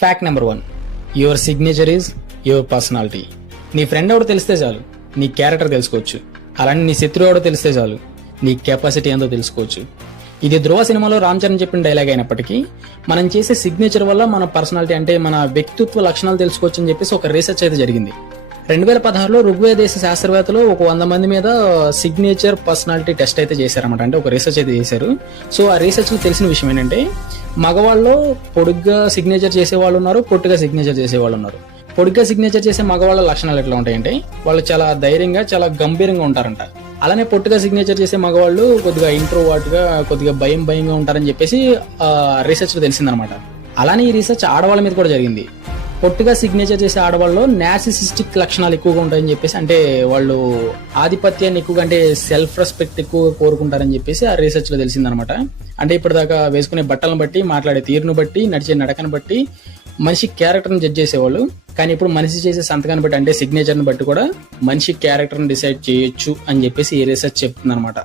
Fact number 1, your signature is your personality. నీ friend ఎవడో తెలిస్తే చాలు నీ క్యారెక్టర్ తెలుసుకోవచ్చు. అలానే నీ శత్రువు ఎవడో తెలిస్తే చాలు నీ కెపాసిటీ ఏందో తెలుసుకోవచ్చు. ఇది ధ్రువ సినిమాలో రామ్ చరణ్ చెప్పిన డైలాగ్ అయినప్పటికీ మనం చేసే సిగ్నేచర్ వల్ల మన పర్సనాలిటీ అంటే మన వ్యక్తిత్వ లక్షణాలు తెలుసుకోవచ్చు అని చెప్పేసి ఒక రీసెర్చ్ అయితే జరిగింది. 2016లో ఋగ్వేద దేశ శాస్త్రవేత్తలు ఒక 100 మంది మీద సిగ్నేచర్ పర్సనాలిటీ టెస్ట్ అయితే చేశారన్నమాట. అంటే ఒక రీసెర్చ్ అయితే చేశారు. సో ఆ రీసెర్చ్ లో తెలిసిన విషయం ఏంటంటే మగవాళ్ళలో పొడుగ్గా సిగ్నేచర్ చేసేవాళ్ళు ఉన్నారు, పొట్టుగా సిగ్నేచర్ చేసేవాళ్ళు ఉన్నారు. పొడుగ్గా సిగ్నేచర్ చేసే మగవాళ్ళ లక్షణాలు ఎట్లా ఉంటాయంటే వాళ్ళు చాలా ధైర్యంగా చాలా గంభీరంగా ఉంటారంట. అలానే పొట్టుగా సిగ్నేచర్ చేసే మగవాళ్ళు కొద్దిగా ఇంట్రోవర్ట్ గా కొద్దిగా భయంగా ఉంటారని చెప్పేసి రీసెర్చ్ లో తెలిసిందనమాట. అలానే ఈ రీసెర్చ్ ఆడవాళ్ళ మీద కూడా జరిగింది. పొట్టుగా సిగ్నేచర్ చేసే ఆడవాళ్ళు నార్సిసిస్టిక్ లక్షణాలు ఎక్కువగా ఉంటాయని చెప్పేసి, అంటే వాళ్ళు ఆధిపత్యాన్ని ఎక్కువగా అంటే సెల్ఫ్ రెస్పెక్ట్ ఎక్కువగా కోరుకుంటారని చెప్పేసి ఆ రీసెర్చ్ లో తెలిసిందనమాట. అంటే ఇప్పటిదాకా వేసుకునే బట్టలను బట్టి, మాట్లాడే తీరును బట్టి, నడిచే నడకను బట్టి మనిషి క్యారెక్టర్ని జడ్జ్ చేసేవాళ్ళు. కానీ ఇప్పుడు మనిషి చేసే సంతకాన్ని బట్టి అంటే సిగ్నేచర్ని బట్టి కూడా మనిషి క్యారెక్టర్ని డిసైడ్ చేయొచ్చు అని చెప్పేసి ఈ రీసెర్చ్ చెప్తుంది అనమాట.